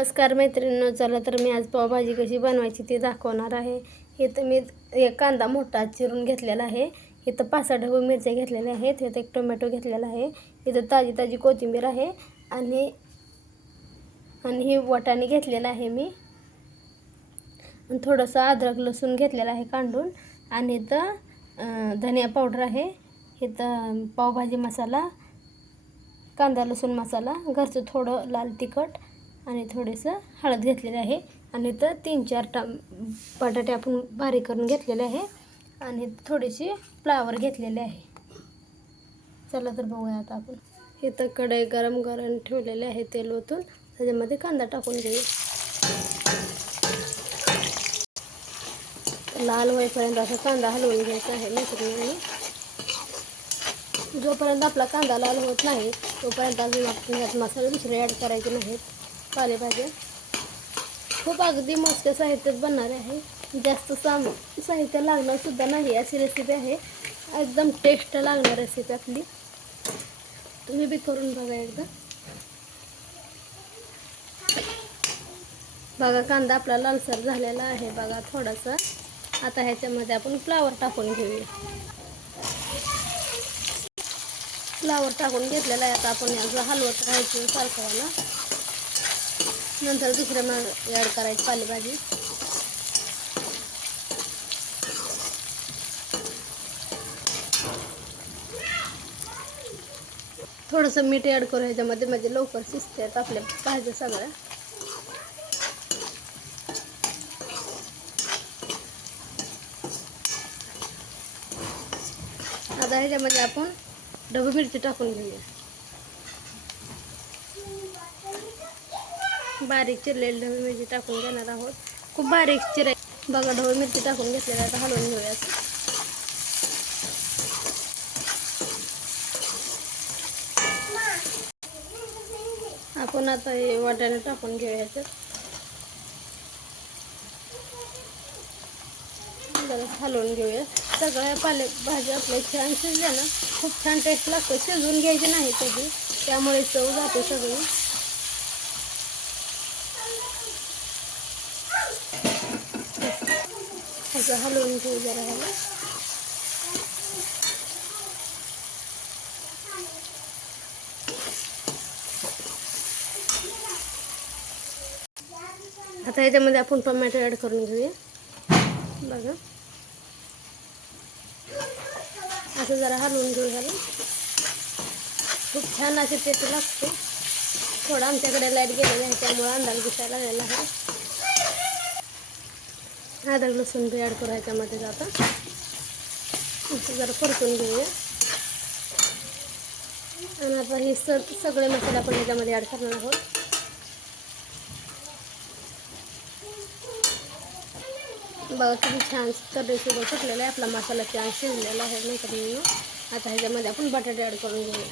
नमस्कार मैत्रिणींनो चला तर मी आज पावभाजी कशी बनवायची ती दाखवणार आहे. इथं मी एक कांदा मोठा चिरून घेतलेला आहे. इथं पाच ढबू मिरच्या घेतलेल्या आहेत. इथं एक टोमॅटो घेतलेला आहे. इथं ताजी ताजी कोथिंबीर आहे. आणि आणि ही वाटाणे घेतलेला आहे मी. आणि थोडंसं अद्रक लसूण घेतलेलं आहे कांडून. आणि इथं धनिया पावडर आहे. इथं पावभाजी मसाला कांदा लसूण मसाला घरचं थोडं लाल तिखट आणि थोडंसं हळद घेतलेलं आहे. आणि इथं तीन चार टा बटाटे आपण बारीक करून घेतलेले आहे. आणि थोडीशी फ्लावर घेतलेले आहे. चला तर बघूया आता आपण. इथं कढई गरम गरम ठेवलेले आहे तेल ओतून त्याच्यामध्ये कांदा टाकून घेऊ. लाल होईपर्यंत असा कांदा हलवून घ्यायचा आहे मैत्रिणींनी जोपर्यंत आपला कांदा लाल होत नाही तोपर्यंत अजून आपण यात मसाले दुसरे ॲड करायचे नाहीत. पालेभाज्या. खूप अगदी मोजक्या साहित्यात बनणारे आहे. जास्त साम साहित्य लागणार सुद्धा नाही अशी रेसिपी आहे. एकदम टेस्ट लागणार रेसिपी आपली. तुम्ही बी करून बघा एकदा. बघा कांदा आपला लालसर झालेला आहे. बघा थोडासा. आता ह्याच्यामध्ये आपण फ्लावर टाकून घेऊया. फ्लावर टाकून घेतलेला आहे. आता आपण याचं हलवत राहायचं सारखं नंतर दुसऱ्या मग ॲड करायची पालेभाजी थोडंसं मीठ ॲड करू ह्याच्यामध्ये म्हणजे लवकर शिजतात आपल्या भाज्या सगळ्या आता ह्याच्यामध्ये आपण ढबू मिरची टाकून घेऊया बारीक चिरलेली ढबू मिरची टाकून घेणार आहोत. खूप बारीक चिराय बघा ढबू मिरची टाकून घेतलेली आता हलवून घेऊया. आपण आता हे वाट्याने टाकून घेऊया जरा हलवून घेऊया. सगळ्या पालेभाज्या आपल्या छान शिजल्या ना खूप छान टेस्ट लागतो. शिजवून घ्यायची नाही कधी. त्यामुळे चव जाते सगळी. असं हलवून घेऊ जरा ह्याला. आता ह्याच्यामध्ये आपण टोमॅटो ॲड करून घेऊया. बघा. असं जरा हलवून घेऊ ह्याला. खूप छान अशी टेस्ट लागते. थोडं आमच्याकडे लाइट गेलेली आहे त्यामुळं अंदाज दिसायला लागलेला आहे. अद्रक लसूण बी ॲड करू ह्याच्यामध्ये जाता असं जरा परतून घेऊया. आणि आता हे स सगळे मसाले आपण ह्याच्यामध्ये ॲड करणार आहोत. बघा किती छान तर्रीसोबत सुटलेला आहे. आपला मसाला छान शिजलेला आहे नंतर मी आता ह्याच्यामध्ये आपण बटाटे ॲड करून घेऊया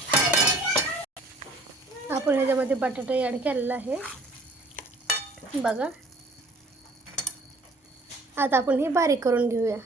आपण ह्याच्यामध्ये बटाटे ॲड केलेला आहे. बघा. आता आपण हे बारीक करून घेऊया.